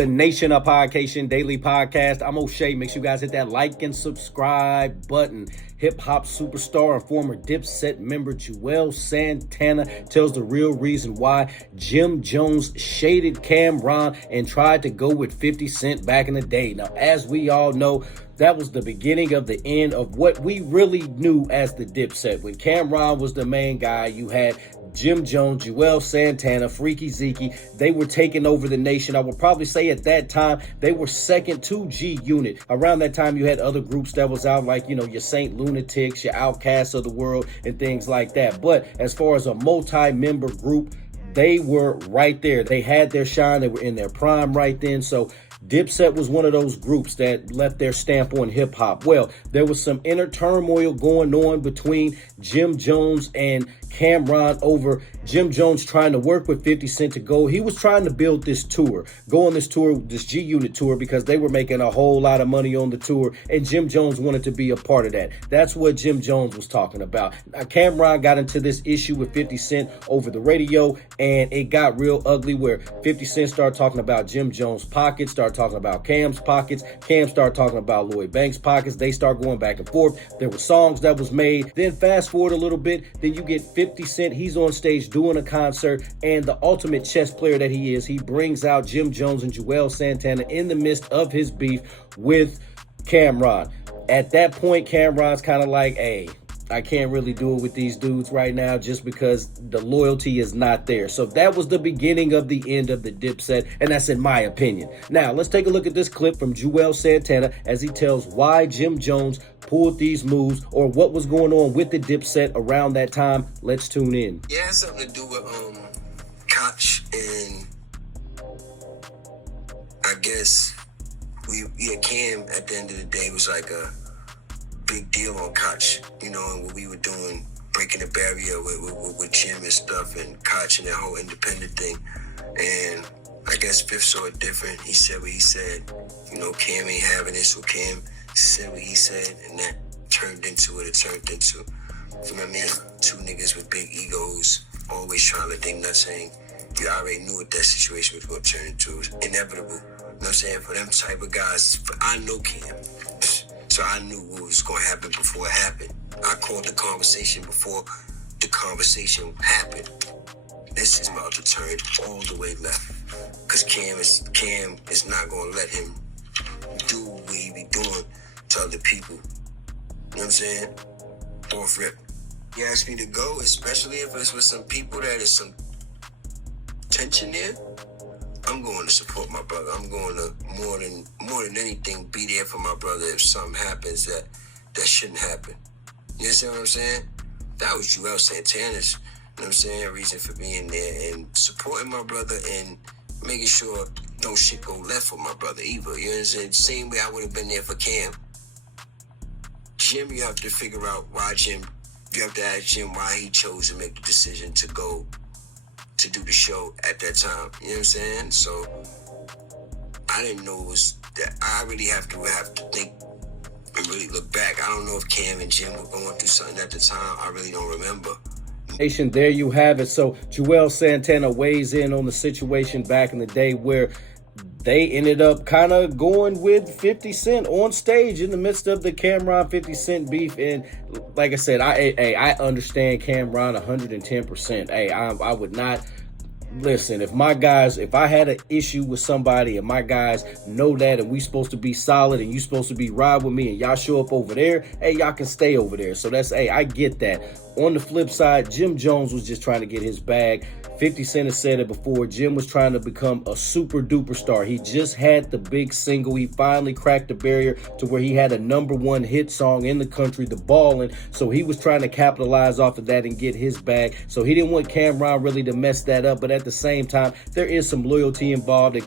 the Nation of Podcation Daily Podcast. I'm O'Shea. Make sure you guys hit that like and subscribe button. Hip-hop superstar and former Dipset member Juelz Santana tells the real reason why Jim Jones shaded Cam'ron and tried to go with 50 Cent back in the day. Now, as we all know, that was the beginning of the end of what we really knew as the Dipset. When Cam'ron was the main guy, you had Jim Jones, Juelz Santana, Freaky Zeke. They were taking over the nation. I would probably say at that time, they were second to G Unit. Around that time, you had other groups that was out like, your Saint Lunatics, your Outcasts of the world, and things like that. But as far as a multi-member group, they were right there. They had their shine. They were in their prime right then. So Dipset was one of those groups that left their stamp on hip-hop. Well, there was some inner turmoil going on between Jim Jones and Cam'ron over Jim Jones trying to work with 50 Cent to go. He was trying to build this tour, go on this tour, this G Unit tour, because they were making a whole lot of money on the tour, and Jim Jones wanted to be a part of that. That's what Jim Jones was talking about. Now, Cam'ron got into this issue with 50 Cent over the radio, and it got real ugly where 50 Cent started talking about Jim Jones' pockets, started talking about Cam's pockets, Cam started talking about Lloyd Banks' pockets. They start going back and forth. There were songs that was made. Then fast forward a little bit, then you get 50 Cent. He's on stage doing a concert, and the ultimate chess player that he is, he brings out Jim Jones and Juelz Santana in the midst of his beef with Cam'ron. At that point, Cam'ron's kind of like, hey, I can't really do it with these dudes right now just because the loyalty is not there. So that was the beginning of the end of the Dipset, and that's in my opinion. Now, let's take a look at this clip from Juelz Santana as he tells why Jim Jones pulled these moves or what was going on with the Dipset around that time. Let's tune in. Yeah, it has something to do with Koch, and I guess Cam at the end of the day was like a big deal on Koch, and what we were doing, breaking the barrier with Jim and stuff, and Koch and that whole independent thing. And I guess Fifth saw it different. He said what he said. Cam ain't having this, so Cam said what he said, and that turned into what it turned into. You know what I mean? Two niggas with big egos, always trying to think nothing. You already knew what that situation was going to turn into. It was inevitable. You know what I'm saying? For them type of guys, I know Cam. So I knew what was going to happen before it happened. I called the conversation before the conversation happened. This is about to turn all the way left. Because Cam is not going to let him do what he be doing to other people. You know what I'm saying? Off rip. He asked me to go, especially if it's with some people that is some tension there. I'm going to support my brother. I'm going to more than anything be there for my brother if something happens that shouldn't happen. You understand what I'm saying? That was Juelz Santana's, reason for being there and supporting my brother and making sure no shit go left with my brother either. You know what I'm saying? Same way I would have been there for Cam. Jim, you have to figure out why Jim. You have to ask Jim why he chose to make the decision to go to do the show at that time. You know what I'm saying? So I didn't know it was that. I really have to think and really look back. I don't know if Cam and Jim were going through something at the time. I really don't remember. Nation, there you have it. So Juelz Santana weighs in on the situation back in the day where they ended up kind of going with 50 Cent on stage in the midst of the Cam'ron 50 Cent beef. And like I said, I understand Cam'ron 110%. Hey, I would not listen. If I had an issue with somebody and my guys know that and we supposed to be solid and you supposed to be ride with me and y'all show up over there, hey, y'all can stay over there. So I get that. On the flip side, Jim Jones was just trying to get his bag. 50 Cent has said it before. Jim was trying to become a super duper star. He just had the big single. He finally cracked the barrier to where he had a #1 hit song in the country, The Ballin'. So he was trying to capitalize off of that and get his bag. So he didn't want Cam'ron really to mess that up. But at the same time, there is some loyalty involved.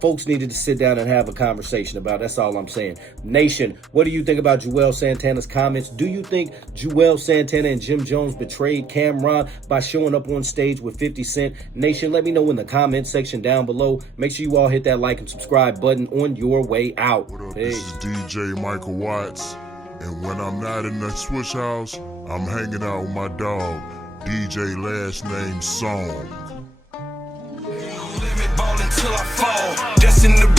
Folks needed to sit down and have a conversation about it. That's all I'm saying. Nation, what do you think about Juelz Santana's comments? Do you think Juelz Santana and Jim Jones betrayed Cam'ron by showing up on stage with 50 Cent? Nation, let me know in the comment section down below. Make sure you all hit that like and subscribe button on your way out. What up, this is DJ Michael Watts, and when I'm not in the switch house, I'm hanging out with my dog, DJ Last Name Song. till I fall. Destined to